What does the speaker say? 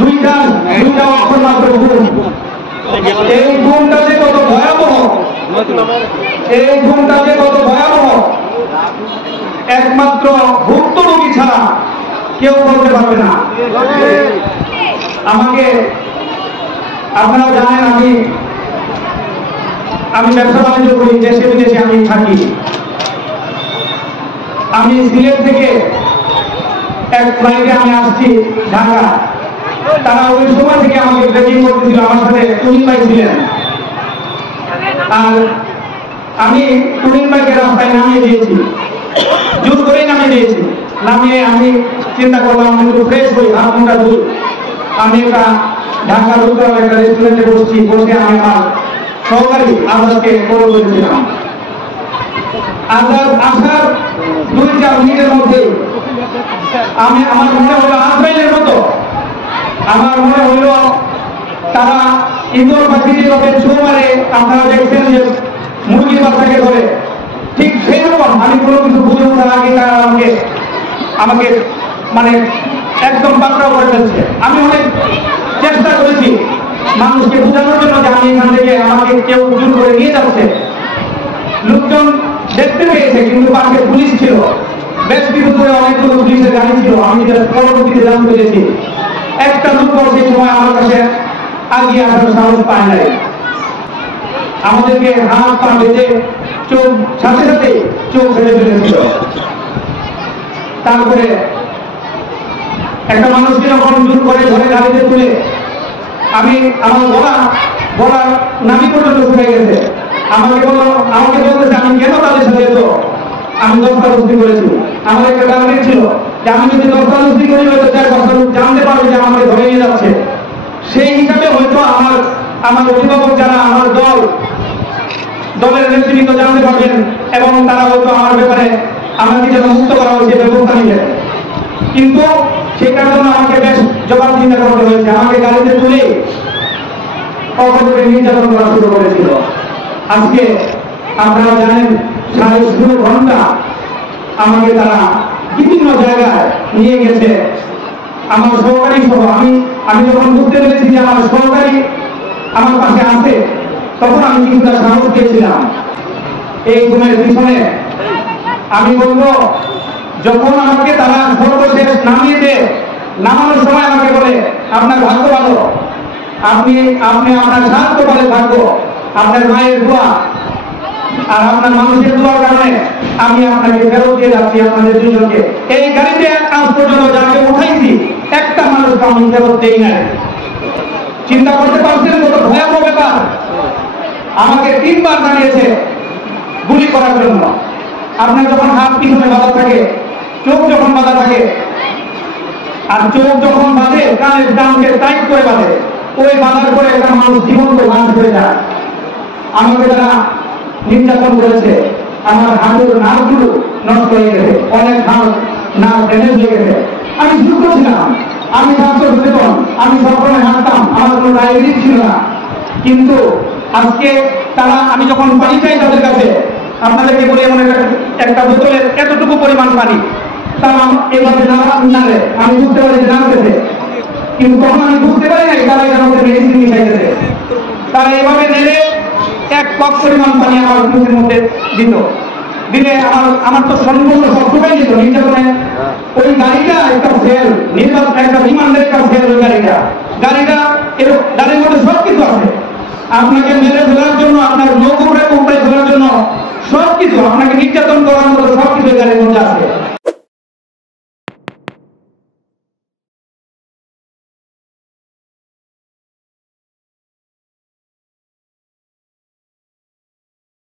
দুইটা অক্ষর মাত্র গুণ। এই গুণটা যে কত ভয়াবহ, এই গুণটা যে কত ভয়াবহ একমাত্র ভুক্তভোগী ছাড়া কেউ বলতে পারবে না। আমাকে আপনারা জানেন আমি ব্যবসা বাণিজ্য করি, দেশে বিদেশে আমি থাকি। আমি সিলেট থেকে এক ফ্লাইটে আমি আসছি ঢাকা। তারা ওই সময় থেকে আমাকে ব্রেকিং করতেছিল, আমার সাথে টুনিন ভাই ছিলেন। আর আমি টুনিন ভাইকে রাস্তায় নামিয়ে দিয়েছি, জোর করেই নামিয়ে দিয়েছি। নামিয়ে আমি চিন্তা করলাম আমি একটু ফ্রেশ হই, হাত মুখটা ধুই। আমি একটা ঢাকার উত্তর একটা রেস্টুরেন্টে বসছি, বসে আমি আমার সহকারী আজাদকে কল করেছিলাম। আজাদ আসার 2-4 মিনিটের মধ্যে আমার মনে হলো আজরাইলের মতো, আমার মনে হইল তারা ইন্দোর পাখি যেভাবে ছো মারে, আপনারা দেখছেন যে মুরগির বাচ্চাকে ধরে, ঠিক সেই রকম আমি কোনো কিছু বুঝে ওঠার আগে তারা আমাকে মানে একদম পাকড়াও করে ফেলছে। আমি অনেক চেষ্টা করেছি মানুষকে বোঝানোর জন্য যে আমি এখান থেকে আমাকে কেউ জোর করে নিয়ে যাচ্ছে। লোকজন দেখতে পেয়েছে, কিন্তু পাশে পুলিশ ছিল, বেশ কিছু করে অনেকগুলো পুলিশের গাড়ি ছিল। আমি পরবর্তীতে জানতে পেরেছি একটা লোক সেই সময় আমার কাছে আগিয়ে আসার সাহস পায় নাই। আমাদেরকে হাত পা বেঁধে চোখ সাথে সাথে চোখ ফেলে ফেলেছিল। তারপরে একটা মানুষকে যখন জোর করে ধরে গাড়িতে তুলে আমি আমার গলা নামি পর্যন্ত শুনে গেছে। আমাকে বলতেছে আমি কেন তাদের সাথে যেত, আমি দস্তাদস্তি করেছি। আমার একটা টার্গেট ছিল যে আমি যদি দস্তাদস্তি করি হয়তো 4-5 লোক জানতে পারবে যে আমাকে ধরে নিয়ে যাচ্ছে। সেই হিসাবে হয়তো আমার অভিভাবক যারা আমার দলের নেতৃত্ব জানতে পারবেন এবং তারা হয়তো আমার ব্যাপারে আমাকে যেন মুক্ত করা হয়েছে ব্যবস্থা নিলেন। কিন্তু সেটার জন্য আমাকে বেশ জবাবদিহিতা করতে হয়েছে। আমাকে গাড়িতে তুলে অকপটে নির্যাতন করা শুরু করেছিল। আজকে আপনারা জানেন 16.5 ঘন্টা আমাকে তারা বিভিন্ন জায়গায় নিয়ে গেছে, আমার সহকারী সহ। আমি যখন বুঝতে পেরেছি যে আমার সহকারী আমার পাশে আছে, তখন আমি কিছুটা সাহস পেয়েছিলাম। এই গুণের পিছনে আমি বলবো, যখন আমাকে তারা সর্বশেষ নামিয়ে দেয়, নামানোর সময় আমাকে বলে আপনার ভাগ্য ভালো, আপনি আপনার শান্ত বলে ভাগ্য, আপনার মায়ের দোয়া আর আপনার মানুষের দোয়ার কারণে আমি আপনাকে ফেরত দিয়ে যাচ্ছি আপনাদের দুজনকে। এই গাড়িতে আজ পর্যন্ত যাকে উঠাইছি একটা মানুষকে আমি ফেরত দেই নাই। চিন্তা করতে পারছেন কত ভয়াবহ ব্যাপার। আমাকে 3 বার জানিয়েছে গুলি করার জন্য। আপনার যখন হাত পিছনে বাঁধা থাকে, চোখ যখন বাঁধা থাকে, আর চোখ যখন বাঁধে কানের ডানকে টাইট করে বাঁধে, ওই বাঁধার পরে একটা মানুষ জীবন্ত লাশ হয়ে যায়। আমাকে যারা নির্যাতন করেছে, আমার হাঁটুর নার্ভগুলো নষ্ট হয়ে গেছে, অনেক নার্ভ ড্যামেজ হয়ে গেছে। আমি সুস্থ ছিলাম, আমি স্বাস্থ্য সচেতন, আমি সবসময় হাঁটতাম, আমার কোনো ডায়াবেটিস ছিল না। কিন্তু আজকে আমি যখন পানি চাই তাদের কাছে, আপনাদেরকে বলি এমন একটা বোতলের এতটুকু পরিমাণ পানি, তারা এভাবে নাড়ে, আমি বুঝতে পারি যে নাড়তেছে, কিন্তু তখন আমি বুঝতে পারি না তারা এটার মধ্যে মেডিসিন মিশাইতেছে। তারা এভাবে নেড়ে 1 কাপ পরিমাণ পানি আমার মুখের মধ্যে দিলে আমার তো সম্পূর্ণ সবটুকাই দিত নির্যাতনে। ওই গাড়িটা একটা ফেল, একটা বিমানের একটা ফেল। ওই গাড়িটা গাড়ির মধ্যে সবকিছু আছে। আপনাকে মেরে